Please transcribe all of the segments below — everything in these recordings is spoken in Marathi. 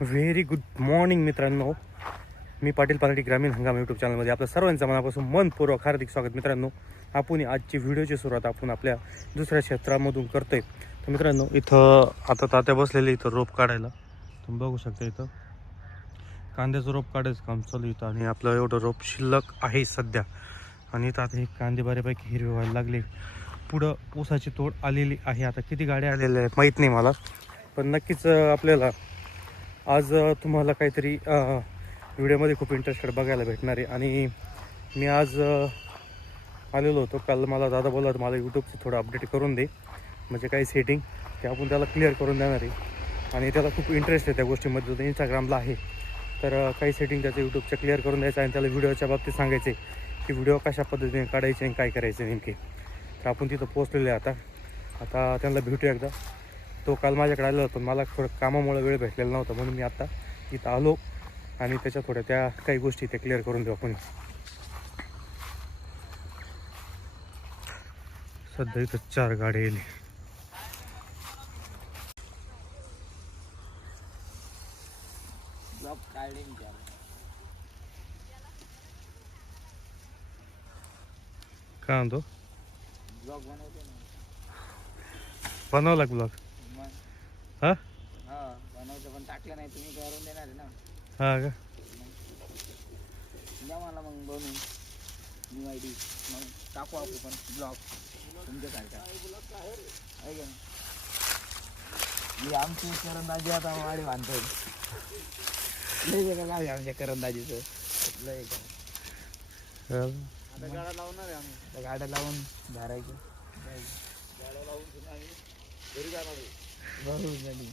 व्हेरी गुड मॉर्निंग मित्रांनो. मी पाटील पार्टी ग्रामीण हंगाम यूट्यूब चॅनलमध्ये आपलं सर्वांचं मनापासून मनपूर्वक हार्दिक स्वागत. मित्रांनो, आपण आजची व्हिडिओची सुरुवात आपण आपल्या दुसऱ्या क्षेत्रामधून करतोय. तर मित्रांनो, इथं आता तात्या बसलेले इथं रोप काढायला. तुम्ही बघू शकता इथं कांद्याचं रोप काढायचं काम चालू इथं आणि आपलं एवढं रोप शिल्लक आहे सध्या. आणि इथं आता हे कांदे बऱ्यापैकी हिरवे व्हायला लागले. पुढं ऊसाची तोड आलेली आहे. आता किती गाड्या आलेल्या आहेत माहीत नाही मला, पण नक्कीच आपल्याला आज तुम्हाला काहीतरी व्हिडिओमध्ये खूप इंटरेस्टेड बघायला भेटणार आहे. आणि मी आज आलेलो होतो. काल मला दादा बोलला तर मला यूट्यूबचं थोडं अपडेट करून दे, म्हणजे काही सेटिंग ते आपण त्याला क्लिअर करून देणार आहे. आणि त्याला खूप इंटरेस्ट आहे त्या गोष्टीमध्ये. तो इंस्टाग्रामला आहे, तर काही सेटिंग त्याचं यूट्यूबच्या क्लिअर करून द्यायचं आणि त्याला व्हिडिओच्या बाबतीत सांगायचे की व्हिडिओ कशा पद्धतीने काढायचे आणि काय करायचे नेमके. तर आपण तिथं पोचलेले आहे. आता त्यांना भेटू एकदा. तो काल माझ्याकडे आलेला होता, मला थोडं कामामुळे वेळ भेटलेला नव्हता, म्हणून मी आता इथं आलो आणि त्याच्या थोड्या त्या काही गोष्टी ते क्लिअर करून देऊ आपण. सध्या इथं 4 गाड्या येईल. काय म्हणतो? बनवला ब्लॉग? हा बनवतो, पण टाकलं नाही. तुम्ही करून देणार आहे ना? हा का? द्या मला मग बनवून मी माहिती, मग टाकू आपण पण ब्लॉग तुमच्यासारखा आहे का? मी आमची करंदाजी आता वाडी बांधतोय. लय वेगळं आहे आमच्या करंदाजीचं. लय आता गाड्या लावणार आहे आम्ही. त्या गाड्या लावून धारायचं, गाड्या लावून आम्ही घरी जाणार आहे. बरोबर झाली.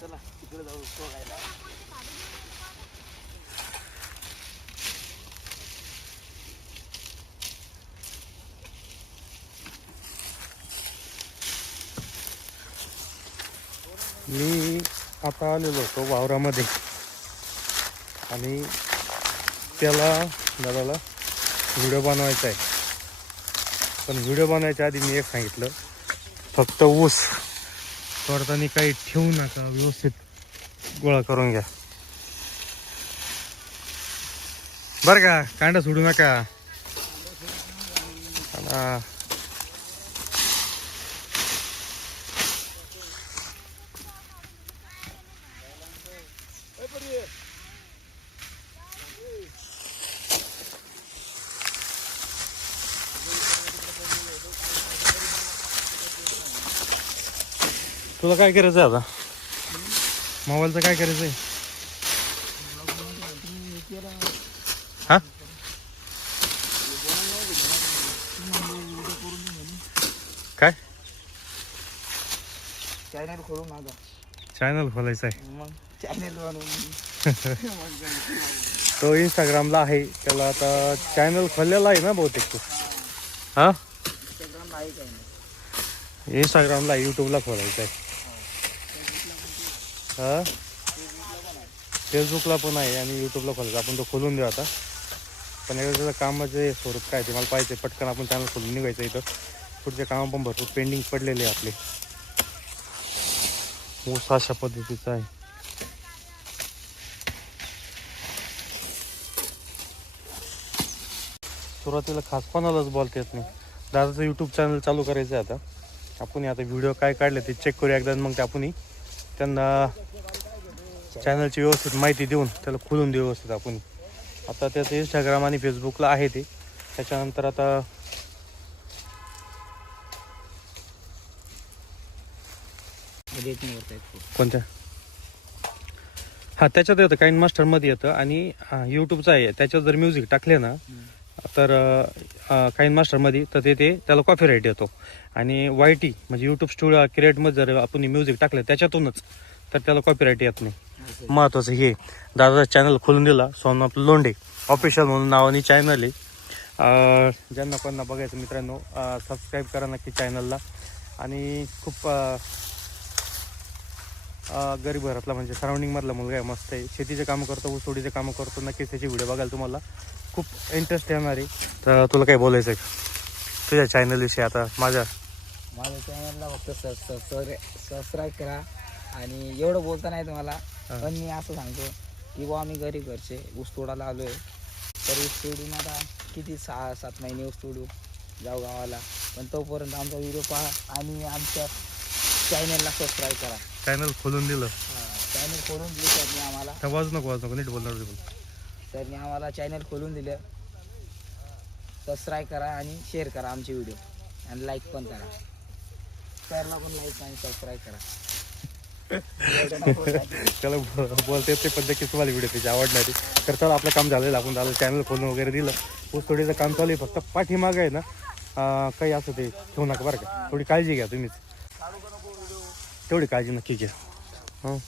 चला तिकडे जाऊ बघायला. मी आता आलेलो होतो वावरामध्ये आणि त्याला दादाला व्हिडिओ बनवायचा आहे. पण व्हिडिओ बनवायच्या आधी मी एक सांगितलं, फक्त ऊस तोडताना काही ठेवू नका, व्यवस्थित गोळा करून घ्या बरं का. कांदा सोडू नका. तुला काय करायचं आहे आता? मोबाईलचं काय करायचं आहे? हा काय चॅनल खोलू माझा. चॅनल खोलायचा आहे? मग चॅनल बनवून तो इंस्टाग्रामला आहे, त्याला आता चॅनल खोललेला आहे ना बहुतेक तो. हा इंस्टाग्राम आहे काय नाही? इंस्टाग्रामला यूट्यूबला खोलायचं आहे. हा फेसबुकला पण आहे आणि यूट्यूबला खोलायचं. आपण तो खोलून देऊ आता. पण एकदा त्याचं कामाचे स्वरूप काय ते मला पाहिजे. पटकन आपण चॅनल खोलून निघायचं. इथं पुढचे कामं पण भरपूर पेंडिंग पडलेले आहे आपले. ऊस अशा पद्धतीचा आहे. सुरुवातीला खास कोणालाच बोलता येत नाही. दादाचं यूट्यूब चॅनल चालू करायचं आहे. आता आपण आता व्हिडिओ काय काढले ते चेक करूया एकदा. मग ते आपण त्यांना चॅनलची व्यवस्थित माहिती देऊन त्याला खोलून देऊ व्यवस्थित आपण. आता त्याचं इंस्टाग्राम आणि फेसबुकला आहे ते. त्याच्यानंतर आता कोणत्या हा त्याच्यात येतं काइन मास्टरमध्ये येतं. आणि यूट्यूबचं आहे त्याच्यात जर म्युझिक टाकले ना तर काइन मास्टरमध्ये तर ते त्याला कॉपीराईट येतो. आणि YT म्हणजे यूट्यूब स्टुडिओ क्रिएटमध्ये जर आपण म्युझिक टाकलं त्याच्यातूनच तर त्याला कॉपीराईट येत नाही. महत्त्वाचं हे दादाचा चॅनल खोलून दिला, सोमनाथ लोंढे ऑफिशियल म्हणून नावाने चॅनल आहे. ज्यांना कोणाला बघायचं मित्रांनो सबस्क्राईब करा नक्की चॅनलला. आणि खूप गरीब घरातला म्हणजे सराउंडिंगमधला मुलगा आहे, मस्त आहे, शेतीचे कामं करतो, ऊसतोडीचे कामं करतो. नक्कीच त्याची व्हिडिओ बघायला तुम्हाला खूप इंटरेस्ट येणार आहे. तर तुला काही बोलायचं आहे का तुझ्या चॅनलविषयी? आता माझ्या चॅनलला फक्त सबस्क्राईब करा. आणि एवढं बोलता नाही तुम्हाला, पण मी असं सांगतो की बुवा आम्ही गरीब घरचे ऊस तोडायला आलो आहे. तर ऊस तोडून आता किती 6-7 महिने ऊस तोडू जाऊ गावाला, पण तोपर्यंत आमचा व्हिडिओ पहा आणि आमच्या चॅनलला सबस्क्राईब करा. चॅनल खोलून दिलं, चॅनल खोलून दिलं सरनी आम्हाला. वाजू नको नीट बोलणार बोल. सरनी आम्हाला चॅनल खोलून दिलं. सबस्क्राईब करा आणि शेअर करा आमचे व्हिडिओ आणि लाईक पण करा. सरला पण लाईक आणि सबस्क्राईब करा. त्याला बोलता येते पण नक्कीच तुम्हाला व्हिडिओ त्याची आवडणार आहे. तर चला आपलं काम झालेलं, आपण झालं चॅनल खोलून वगैरे दिलं, ऊस तोडीचं काम चालू आहे. फक्त पाठीमागं आहे ना काही असं ते ठेवू नका बरं का, थोडी काळजी घ्या तुम्हीच, तेवढी काळजी नक्की घ्या. हां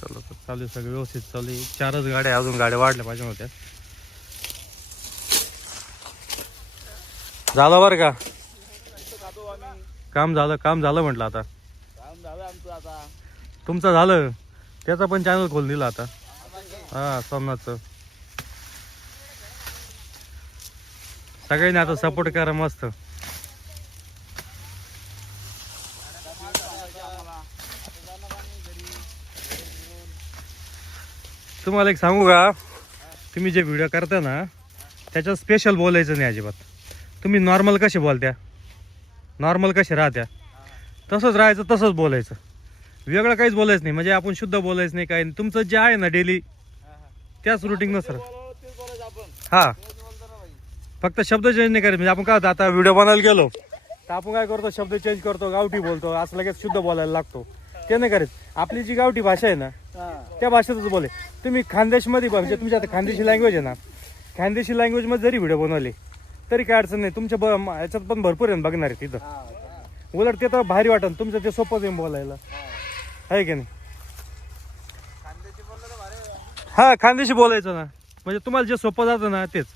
चलो तर चालू आहे, सगळं व्यवस्थित चालू आहे. 4च गाड्या, अजून गाड्या वाढल्या पाहिजे होत्या. झालं बरं का काम झालं म्हटलं. आता तुमचं झालं, त्याचा पण चॅनल खोलून दिला आता. हा सोमनाथचं. सगळ्यांनी आता सपोर्ट करा मस्त. तुम्हाला एक सांगू का, तुम्ही जे व्हिडिओ करता ना त्याच्यात स्पेशल बोलायचं नाही अजिबात. तुम्ही नॉर्मल कसे बोलत्या, नॉर्मल कसे राहत्या, तसंच राहायचं, तसंच बोलायचं, वेगळं काहीच बोलायचं नाही. म्हणजे आपण शुद्ध बोलायचं नाही, काय नाही. तुमचं जे आहे ना डेली त्याच रुटीननुसार. हा फक्त शब्द चेंज नाही करायचे. म्हणजे आपण काय होतं, आता व्हिडिओ बनायला गेलो तर आपण काय करतो, शब्द चेंज करतो, गावठी बोलतो, असं लगेच शुद्ध बोलायला लागतो. ते नाही करायचं. आपली जी गावठी भाषा आहे ना त्या भाषेतच बोले. तुम्ही खानदेशमध्ये म्हणजे तुमच्या आता खानदेशी लँग्वेज आहे ना, खानदेशी लँग्वेजमध्ये जरी व्हिडिओ बनवले तरी काय अडचण नाही. तुमच्या याच्यात पण भरपूर आहे बघणार आहे तिथं. उलट ते तर भारी वाटतं तुमचं, ते सोपंच आहे बोलायला, आहे की नाही? हा खानदेशी बोलायचं ना, म्हणजे तुम्हाला जे सोपं जातं ना तेच.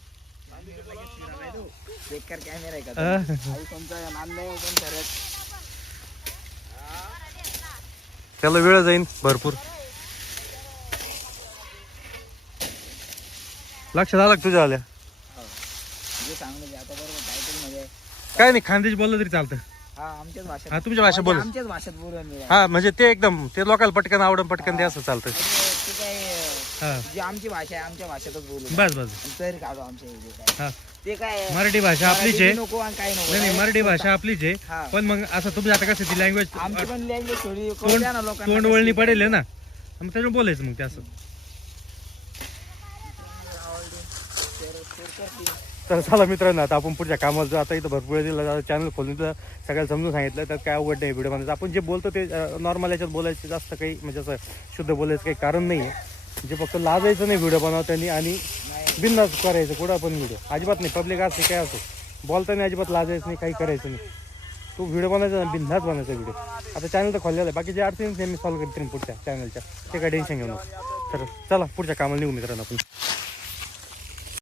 त्याला वेळ जाईन भरपूर. लक्षात आलं का तुझ्या आल्या? काय नाही, खानदेशी बोललं तरी चालतं. हा तुमच्या भाषेत बोल. आमच्याच भाषेत बोलून हा म्हणजे ते एकदम ते लोकांना पटकन आवडून पटकन ते असं चालतं. ते काय हा जी आमची भाषा आहे आमच्या भाषेतच बोलू. बस बस. तरी काढू आमच्या इथे काय. हा ते काय मराठी भाषा आपलीच आहे. नको आणि काय नको. नाही मराठी भाषा आपलीच आहे. हा. पण मग असं तुम्ही आता कसं ती लँग्वेज आमची पण लँग्वेज थोडी कळू द्या ना लोकांना. तोंड वळणी पडेल ना, मग त्याच्यावर बोलायचं मग ते असं. तर चला मित्रांनो, आता आपण पुढच्या कामाला जाऊ. आता इथं भरपूर वेळ दिला, चॅनल खोलून तर सगळ्याला समजून सांगितलं. तर काय अवघड नाही व्हिडिओ मध्ये. आपण जे बोलतो ते नॉर्मल याच्यात बोलायचं, जास्त काही म्हणजे असं शुद्ध बोलायचं काही कारण नाही आहे. जे फक्त लाजायचं नाही व्हिडिओ बनवताना आणि बिनधास्त करायचं कुठं पण व्हिडिओ. अजिबात नाही, पब्लिक असते काय असो, बोलताना अजिबात लाजायचं नाही, काही करायचं नाही. तो व्हिडिओ बनायचा ना, बिनधास्त बनायचा व्हिडिओ. आता चॅनल तर खोललेलं आहे, बाकी जे अडचणी मी सॉल्व्ह करते पुढच्या चॅनलच्या, ते काय टेन्शन घेऊ नका. तर चला पुढच्या कामाला निघू मित्रांनो आपण.